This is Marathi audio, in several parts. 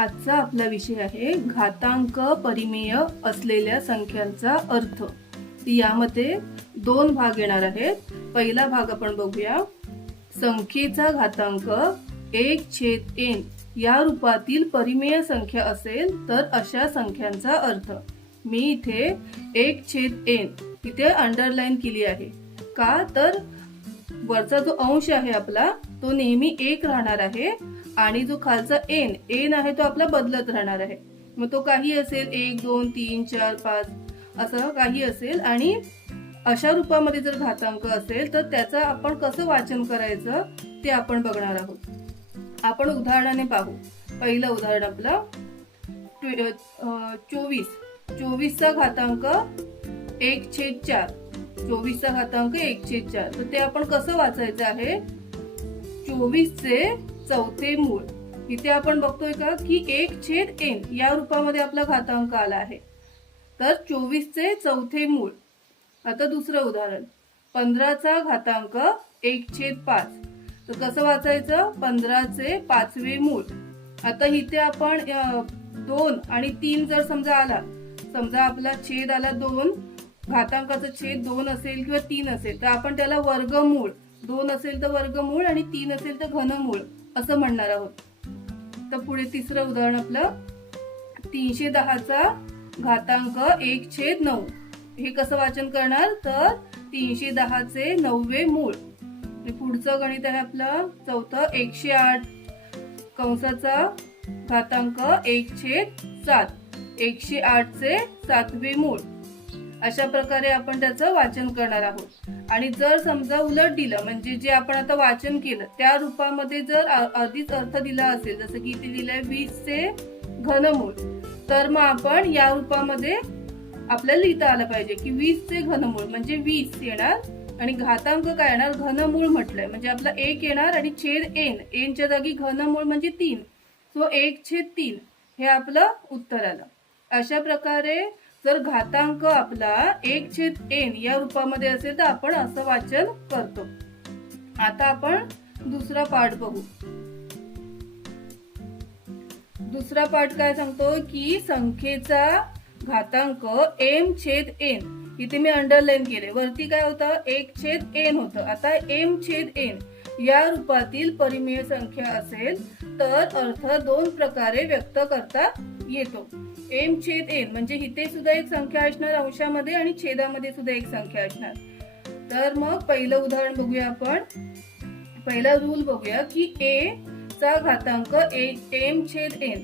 आजचा आपला विषय आहे घातांक परिमेय असलेल्या संख्यांचा अर्थ. यामध्ये दोन भाग येणार आहेत. पहिला भाग आपण बघूया. संख्येचा घातांक एक छेद एन या रूपातील परिमेय संख्या असेल तर अशा संख्यांचा अर्थ. मी इथे एक छेद एन इथे अंडरलाईन केली आहे. का? तर वरचा जो अंश आहे आपला तो नेहमी एक राहणार आहे आणि जो खालचा एन एन आहे तो आपला बदलत राहणार आहे. मग तो काही असेल एक दोन तीन चार पाच असं काही असेल. आणि अशा रूपामध्ये जर घातांक असेल तर त्याचं आपण कसं वाचन करायचं ते आपण बघणार आहोत. आपण उदाहरणाने पाहू. पहिलं उदाहरण आपलं चोवीस. चोवीसचा घातांक एक छेद चार. चोवीसचा घातांक एक छेद चार. तर ते आपण कसं वाचायचं आहे? चोवीसचे चौथे मूळ. इथे आपण बघतोय का की एक छेद एन या रूपामध्ये आपला घातांक आला आहे. तर चोवीसचे चौथे मूळ. आता दुसरं उदाहरण. पंधराचा घातांक एक छेद पाच. तर कसं वाचायचं? पंधराचे पाचवे मूळ. आता इथे आपण दोन आणि तीन जर समजा आला समजा आपला छेद आला दोन घातांकाचा छेद दोन असेल किंवा तीन असेल तर आपण त्याला वर्गमूळ दोन असेल तर वर्गमूळ आणि तीन असेल तर घनमूळ असं म्हणणार आहोत. तर पुढे तिसरं उदाहरण आपलं. तीनशे दहाचा घातांक एक छेद नऊ. हे कसं वाचन करणार? तर तीनशे दहाचे नववे मूळ. पुढचं गणित आहे आपलं. चौथं एकशे आठ. कंसाचा घातांक एक छेद सात. एकशे आठचे सातवे मूळ. अशा प्रकारे आपण त्याचं वाचन करणार आहोत. आणि जर समजा उलट दिलं म्हणजे जे आपण आता वाचन केलं त्या रूपामध्ये जर अ- आधीच अर्थ दिला असेल जसं की इथे दिलंय वीसचे घनमूळ तर मग आपण या रूपामध्ये आपल्याला लिहिता आलं पाहिजे की वीसचे घनमूळ म्हणजे वीस येणार आणि घातांक काय येणार? घनमूळ म्हटलंय. म्हणजे आपला एक येणार आणि छेद एन एनच्या जागी घनमूळ म्हणजे तीन. सो एक छेद तीन हे आपलं उत्तर आलं. अशा प्रकारे जर घातांक आपला एक छेद एन या रूपामध्ये असेल तर आपण असं वाचन करतो. आता आपण दुसरा पाठ बघू. दुसरा पाठ काय सांगतो? की संख्येचा घातांक एम छेद एन इथे मी अंडरलाईन केले. वरती काय होतं? एक छेद एन होतं. आता एम छेद एन या रूपातील परिमेय संख्या असेल तर अर्थ दोन प्रकारे व्यक्त करता येतो. एम छेद एन म्हणजे इथे सुद्धा एक संख्या असणार अंशामध्ये आणि छेदामध्ये सुद्धा एक संख्या असणार. तर मग पहिलं उदाहरण बघूया आपण. पहिला रूल बघूया की ए चा घातांक एम छेद एन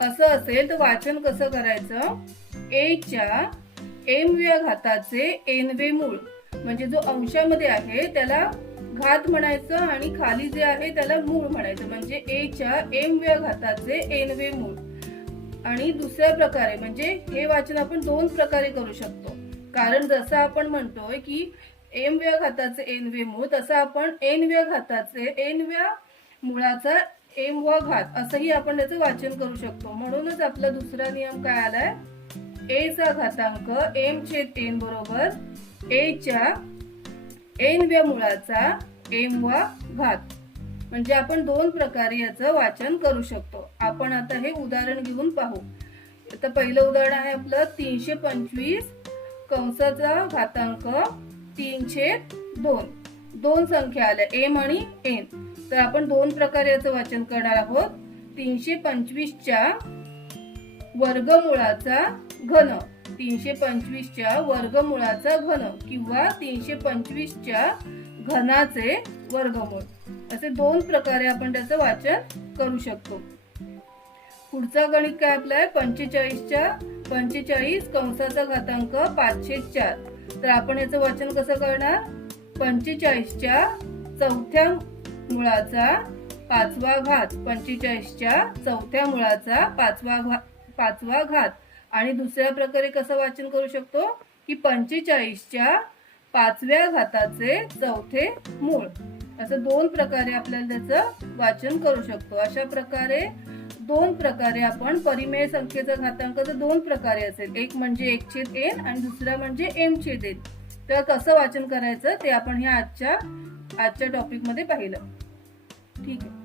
असं असेल तर वाचन कसं करायचं? ए च्या एम व्या घाताचे एन वे मूळ. म्हणजे जो अंशामध्ये आहे त्याला घात म्हणायचं आणि खाली जे आहे त्याला मूळ म्हणायचं. म्हणजे ए च्या एम व्या घाताचे एन वे मूळ. आणि दुसऱ्या प्रकारे म्हणजे हे वाचन आपण दोन प्रकारे करू शकतो. कारण जसं आपण म्हणतोय की एम व्या घाताचे एन वे मूळ तसं आपण एन व्या घाताचे एन व्या मुळाचा एम व घात असंही आपण त्याचं वाचन करू शकतो. म्हणूनच आपला दुसरा नियम काय आलाय? ए चा घातांक एम छेद एन बरोबर ए च्या एन व्या मुळाचा एम वा घात. म्हणजे आपण दोन प्रकारे याचं वाचन करू शकतो. आपण आता हे उदाहरण घेऊन पाहू. आता पहिलं उदाहरण आहे आपलं तीनशे पंचवीस कंसाचा घातांक तीनशे दोन. दोन संख्या आल्या. एम आणि एन. तर आपण दोन प्रकारे याचं वाचन करणार आहोत. तीनशे पंचवीसच्या वर्गमुळाचा घन. तीनशे पंचवीसच्या वर्गमुळाचा घन किंवा तीनशे पंचवीसच्या घनाचे वर्गमूळ. असे दोन प्रकारे आपण त्याचं वाचन करू शकतो. पुढचा गणित काय आपला आहे? पंचेचाळीसच्या पंचेचाळीस कंसाचा घातांक पाचशे चार. तर आपण याचं वाचन कसं करणार? पंचेचाळीसच्या चौथ्या मुळाचा पाचवा घात. पंचेचाळीसच्या चौथ्या मुळाचा पाचवा घात पाचवा घात. आणि दुसऱ्या प्रकारे कसं वाचन करू शकतो? की पंचेचाळीसच्या पाचव्या घाताचे चौथे मूळ. असं दोन प्रकारे आपल्याला त्याचं वाचन करू शकतो. अशा प्रकारे दोन प्रकारे आपण परिमेय संख्येचा घातांक तर दोन प्रकारे असेल. एक म्हणजे एक छेद एन आणि दुसरा म्हणजे एम छेद एन तर कसं वाचन करायचं ते आपण ह्या आजच्या आजच्या टॉपिकमध्ये पाहिलं. ठीक आहे.